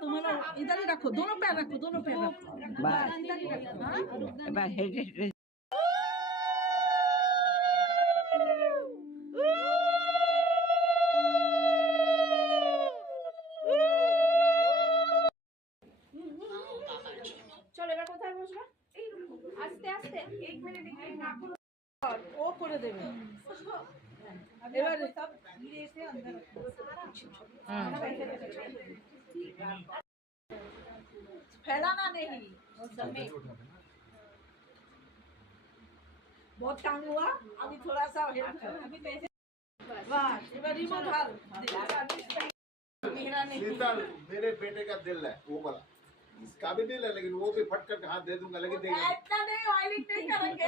तुम्हारा इधर ही रखो, दोनों पैर रखो, दोनों पैर रखो, इधर ही रखो। চলো এবার কোথায় বসবো? আস্তে আস্তে 1 মিনিট ও করে দেবে। এবার সব ধীরে এসে अंदर फैलाना नहीं, बहुत टांग हुआ, अभी थोड़ा सा हेल्प कर, अभी पैसे बस एबार रिमोट हाल मेरा नहीं। शीतल मेरे बेटे का दिल है वो वाला, इसका भी दिल है लेकिन वो भी फट कर हाथ दे दूंगा, लेकिन इतना नहीं ऑयलिंग नहीं करेंगे।